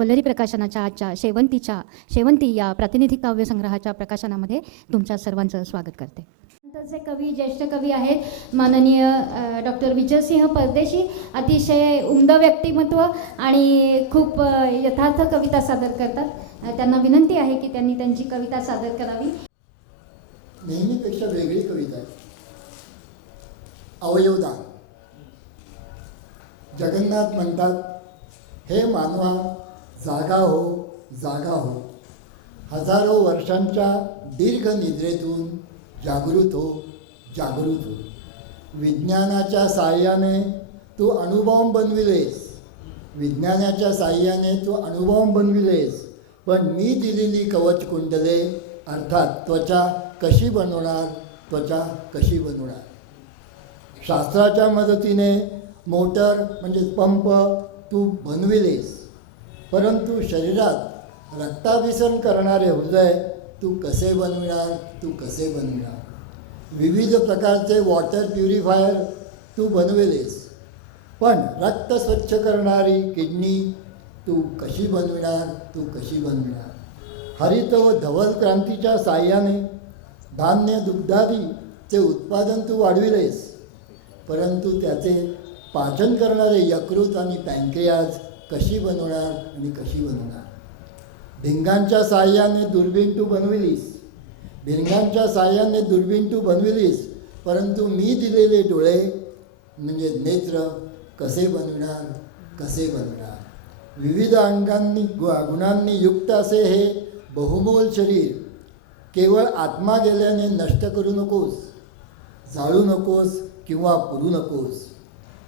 वल्लरी प्रकाशनाच्या आजच्या शेवंती या प्रातिनिधिक काव्यसंग्रहाच्या प्रकाशनामध्ये तुमच्या सर्वांचं स्वागत करते. नंतरचे कवी, ज्येष्ठ कवी आहेत माननीय डॉक्टर विजयसिंह परदेशी. अतिशय उमदं व्यक्तिमत्व आणि खूप यथार्थ कविता सादर करतात. त्यांना विनंती आहे की त्यांनी त्यांची कविता सादर करावी. नेहमीपेक्षा वेगळी कविता आहे. अवयवदान. जगन्नाथ म्हणतात, हे मानवा जागा हो, जागा हो. हजारो वर्षांच्या दीर्घ निद्रेतून जागृत हो, जागृत हो. विज्ञानाच्या साहाय्याने तू अणुबॉम्ब बनविलेस, विज्ञानाच्या साहाय्याने तू अणुबॉम्ब बनविलेस. पण मी दिलेली कवच कुंडले अर्थात त्वचा कशी बनवणार, त्वचा कशी बनवणार. शास्त्राच्या मदतीने मोटर म्हणजे पंप तू बनविलेस, परंतु शरीरात रक्ताभिसरण करणारे हृदय तू कसे बनविणार, तू कसे बनविणार. विविध प्रकारचे वॉटर प्युरिफायर तू बनविलेस, पण रक्त स्वच्छ करणारी किडनी तू कशी बनविणार, तू कशी बनविणार. हरित व धवल क्रांतीच्या साहाय्याने धान्य दुग्धादीचे उत्पादन तू वाढविलेस, परंतु त्याचे पाचन करणारे यकृत आणि पँक्रियाज कशी बनवणार आणि कशी बनवणार. भिंगांच्या साहाय्याने दुर्बीण तू बनविलीस, भिंगांच्या साहाय्याने दुर्बीण तू बनविलीस, परंतु मी दिलेले डोळे म्हणजे नेत्र कसे बनविणार, कसे बनविणार. विविध अंगांनी गुणांनी युक्त असे हे बहुमोल शरीर केवळ आत्मा गेल्याने नष्ट करू नकोस, जाळू नकोस किंवा पुरू नकोस.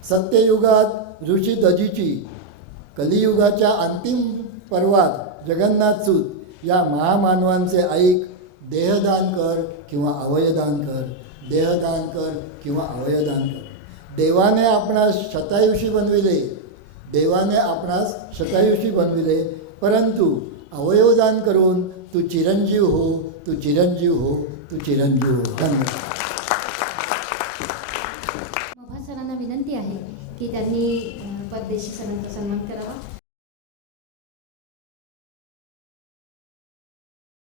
सत्ययुगात ऋषी दधीची, कलियुगाच्या अंतिम पर्वात जगन्नाथ सूत या महामानवांचे ऐक. देहदान कर किंवा अवयदान कर, देहदान कर किंवा अवयदान कर. देवाने आपणास शतायुषी बनविले, देवाने आपणास शतायुषी बनविले, परंतु अवयवदान करून तू चिरंजीव हो, तू चिरंजीव हो, तू चिरंजीव हो. धन्यवाद. सरांना विनंती आहे की त्यांनी परदेशी सरांचा सन्मान करावा.